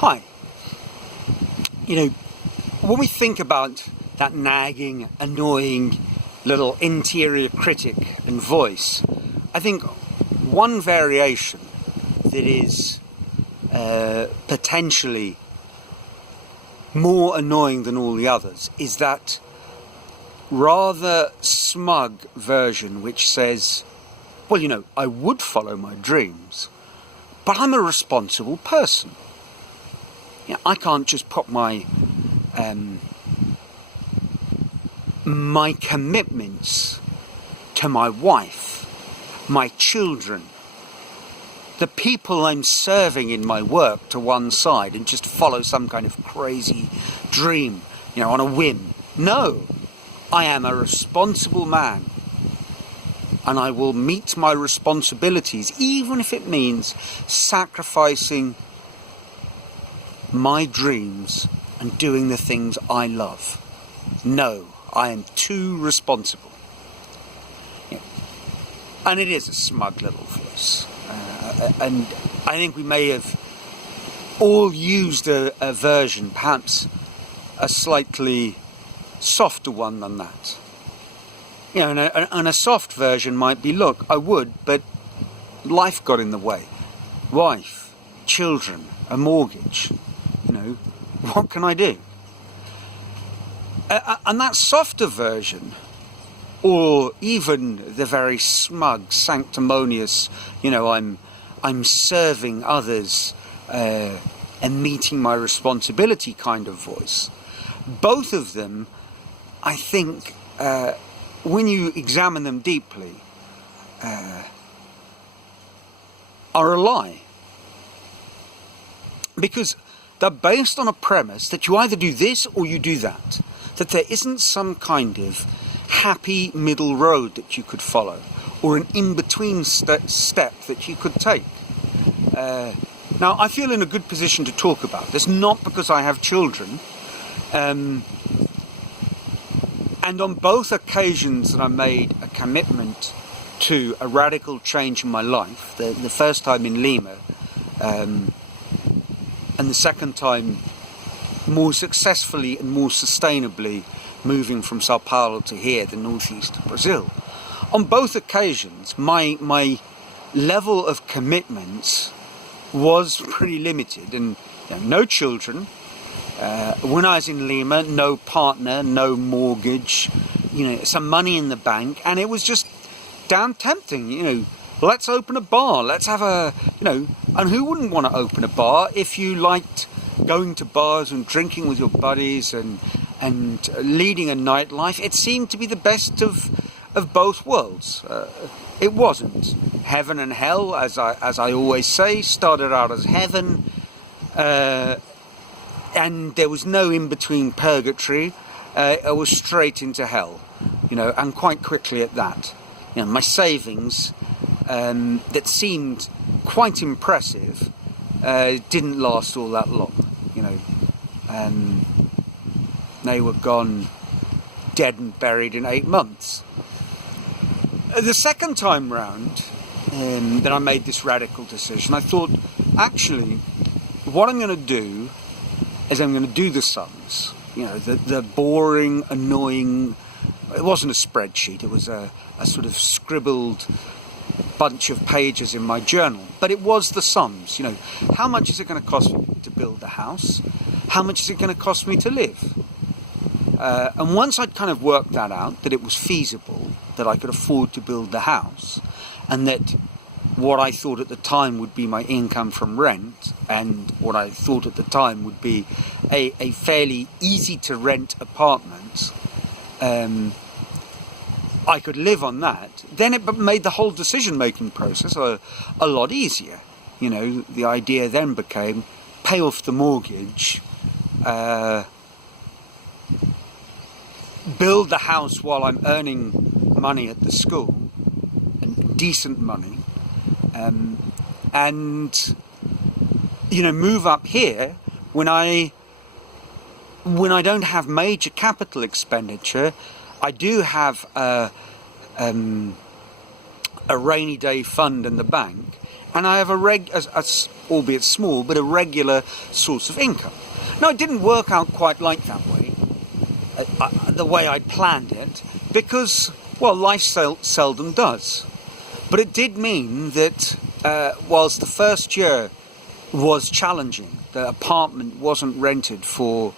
Hi. When we think about that nagging, annoying little interior critic and voice, I think one variation that is potentially more annoying than all the others is that rather smug version which says, well, I would follow my dreams, but I'm a responsible person. I can't just put my my commitments to my wife, my children, the people I'm serving in my work to one side and just follow some kind of crazy dream, on a whim. No, I am a responsible man, and I will meet my responsibilities, even if it means sacrificing my dreams and doing the things I love. No, I am too responsible. And it is a smug little voice. And I think we may have all used a version, perhaps a slightly softer one than that. And a soft version might be, look, I would, but life got in the way. Wife, children, a mortgage. What can I do? And that softer version, or even the very smug, sanctimonious, I'm serving others and meeting my responsibility kind of voice, both of them, I think, when you examine them deeply, are a lie. Because they're based on a premise that you either do this or you do that. That there isn't some kind of happy middle road that you could follow, or an in-between step that you could take. Now, I feel in a good position to talk about this, not because I have children. And on both occasions that I made a commitment to a radical change in my life, the first time in Lima, and the second time more successfully and more sustainably moving from Sao Paulo to here, the northeast of Brazil. On both occasions, my level of commitments was pretty limited, and no children. When I was in Lima, no partner, no mortgage, some money in the bank, and it was just damn tempting, let's open a bar, let's have and who wouldn't want to open a bar if you liked going to bars and drinking with your buddies and leading a nightlife? It seemed to be the best of both worlds. It wasn't. Heaven and hell, as I always say, started out as heaven, and there was no in-between purgatory. I was straight into hell, and quite quickly at that. My savings, that seemed quite impressive, didn't last all that long. They were gone, dead and buried in 8 months. The second time round that I made this radical decision, I thought, actually, what I'm going to do is I'm going to do the sums. The boring, annoying. It wasn't a spreadsheet. It was a sort of scribbled bunch of pages in my journal, but it was the sums. How much is it going to cost me to build the house? How much is it going to cost me to live? And once I'd kind of worked that out, that it was feasible, that I could afford to build the house, and that what I thought at the time would be my income from rent, and what I thought at the time would be a fairly easy to rent apartment, I could live on that, then it made the whole decision-making process a lot easier. The idea then became pay off the mortgage, build the house while I'm earning money at the school, and decent money, and move up here when I don't have major capital expenditure. I do have a rainy day fund in the bank, and I have albeit small, but a regular source of income. Now, it didn't work out quite like that way, the way I planned it, because, well, life seldom does. But it did mean that whilst the first year was challenging, the apartment wasn't rented for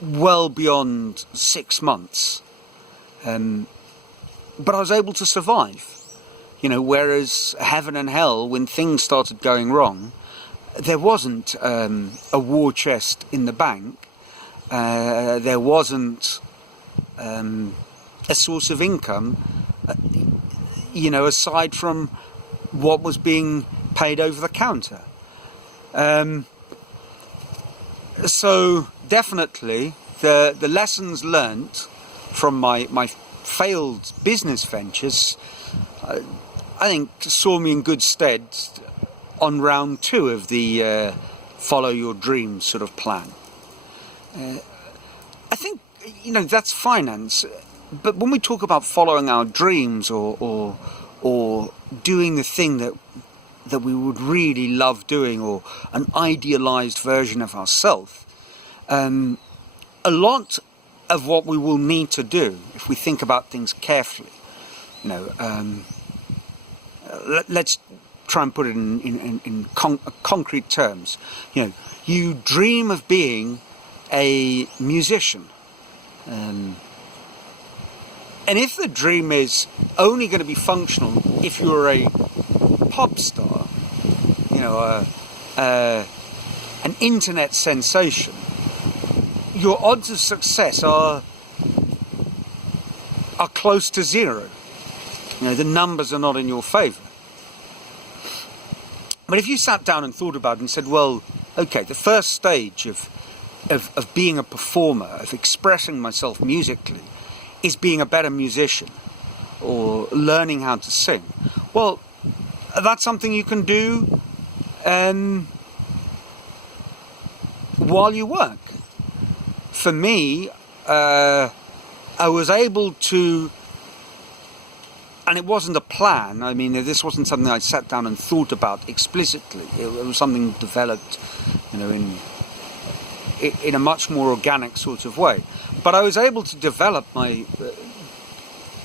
well beyond 6 months, but I was able to survive. Whereas heaven and hell, when things started going wrong, there wasn't a war chest in the bank. There wasn't a source of income, aside from what was being paid over the counter. So definitely the lessons learnt from my failed business ventures, I think, saw me in good stead on round 2 of the follow your dreams sort of plan. I think, that's finance, but when we talk about following our dreams or doing the thing that we would really love doing, or an idealized version of ourselves, a lot of what we will need to do, if we think about things carefully, let's try and put it in concrete terms. You dream of being a musician, and if the dream is only going to be functional if you're a pop star, an internet sensation, your odds of success are close to zero. The numbers are not in your favour. But if you sat down and thought about it and said, well, okay, the first stage of being a performer, of expressing myself musically, is being a better musician or learning how to sing. Well, that's something you can do while you work. For me, I was able to, and it wasn't a plan. I mean, this wasn't something I sat down and thought about explicitly. It was something developed, in a much more organic sort of way. But I was able to develop my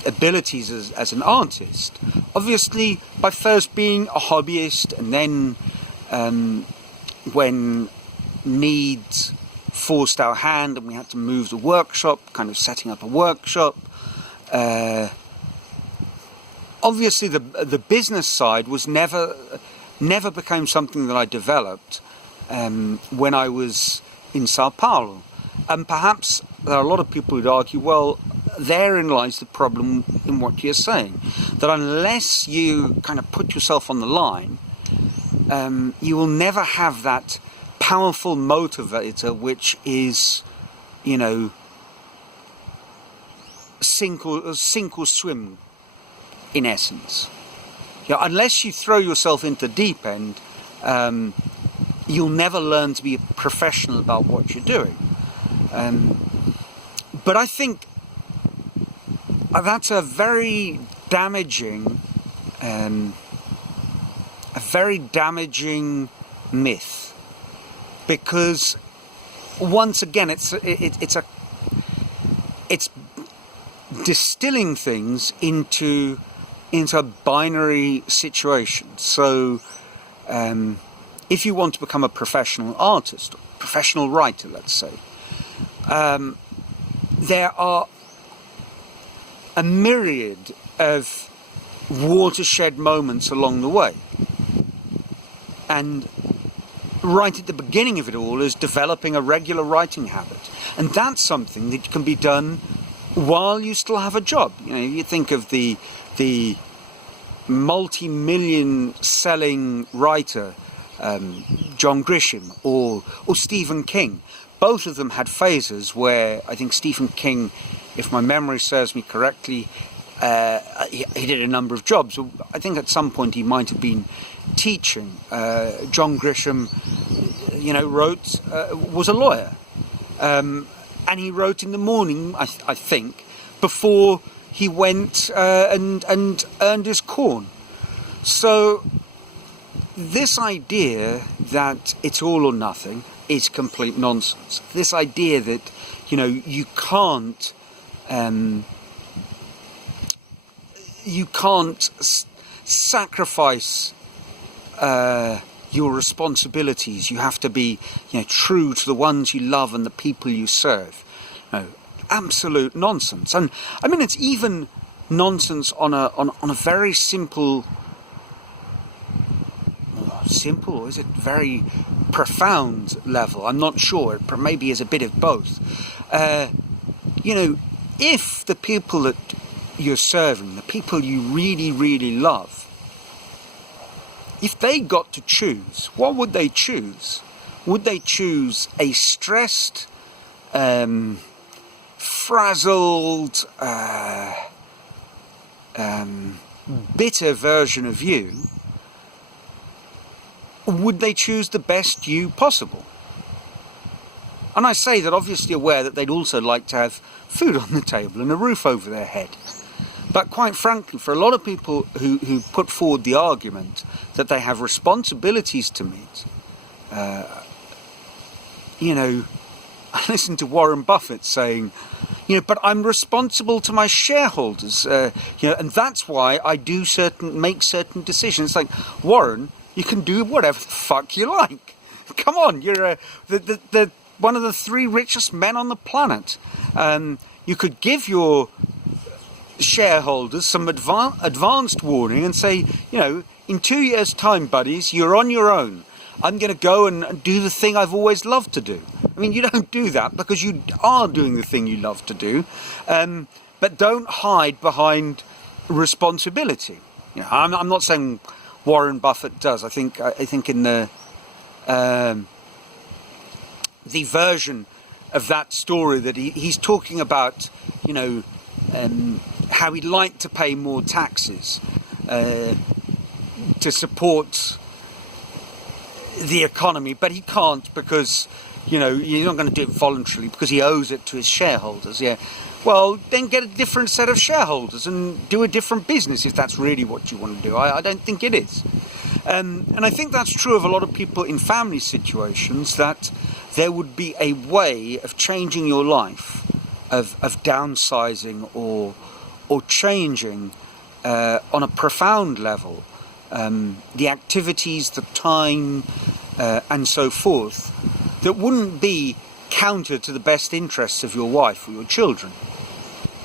abilities as an artist, obviously by first being a hobbyist, and then when needs forced our hand and we had to move the workshop, kind of setting up a workshop. Obviously the business side was never became something that I developed when I was in Sao Paulo. And perhaps there are a lot of people who'd argue, well, therein lies the problem in what you're saying, that unless you kind of put yourself on the line, you will never have that powerful motivator, which is, sink or swim, in essence. Unless you throw yourself into the deep end, you'll never learn to be a professional about what you're doing. But I think that's a very damaging myth, because once again it's distilling things into a binary situation. So if you want to become a professional artist, or professional writer, let's say, there are a myriad of watershed moments along the way. And right at the beginning of it all is developing a regular writing habit. And that's something that can be done while you still have a job. You think of the multi-million selling writer, John Grisham, or Stephen King. Both of them had phases where, I think Stephen King, if my memory serves me correctly, he did a number of jobs. I think at some point he might have been teaching. John Grisham, was a lawyer. And he wrote in the morning, I think, before he went and earned his corn. So this idea that it's all or nothing is complete nonsense. This idea that, you can't sacrifice your responsibilities. You have to be, true to the ones you love and the people you serve. No, absolute nonsense. And I mean, it's even nonsense on a very simple, or is it very profound level? I'm not sure. It maybe is a bit of both. If the people that you're serving, the people you really, really love, if they got to choose, what would they choose? Would they choose a stressed, frazzled, bitter version of you? Would they choose the best you possible? And I say that obviously aware that they'd also like to have food on the table and a roof over their head. But quite frankly, for a lot of people who put forward the argument that they have responsibilities to meet, I listen to Warren Buffett saying, but I'm responsible to my shareholders, and that's why I make certain decisions. It's like, Warren, you can do whatever the fuck you like. Come on, you're the one of the 3 richest men on the planet. You could give your shareholders some advanced warning and say, in 2 years' time, buddies, you're on your own. I'm going to go and do the thing I've always loved to do. I mean, you don't do that because you are doing the thing you love to do, but don't hide behind responsibility. I'm not saying Warren Buffett does. I think in the version of that story that he's talking about, how he'd like to pay more taxes to support the economy, but he can't because, he's not going to do it voluntarily because he owes it to his shareholders. Yeah. Well, then get a different set of shareholders and do a different business if that's really what you want to do. I don't think it is. And I think that's true of a lot of people in family situations, that there would be a way of changing your life, of downsizing or changing on a profound level the activities, the time, and so forth, that wouldn't be counter to the best interests of your wife or your children.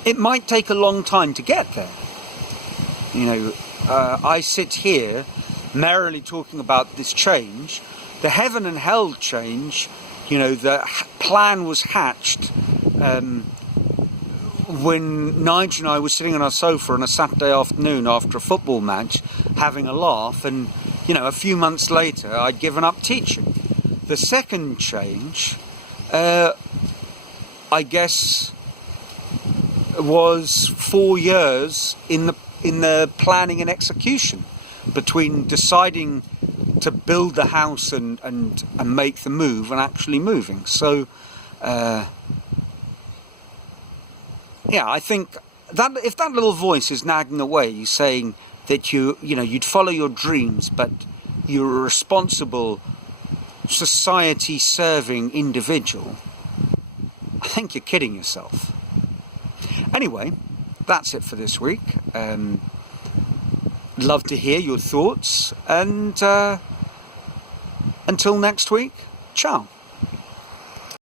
It might take a long time to get there. I sit here merrily talking about this change. The heaven and hell change, the plan was hatched when Nigel and I were sitting on our sofa on a Saturday afternoon after a football match, having a laugh, and, a few months later I'd given up teaching. The second change, I guess, was 4 years in the planning and execution between deciding to build the house and make the move and actually moving. So I think that if that little voice is nagging away saying that you'd follow your dreams, but you're a responsible, society serving individual, I think you're kidding yourself. Anyway, that's it for this week. Love to hear your thoughts, and until next week, ciao.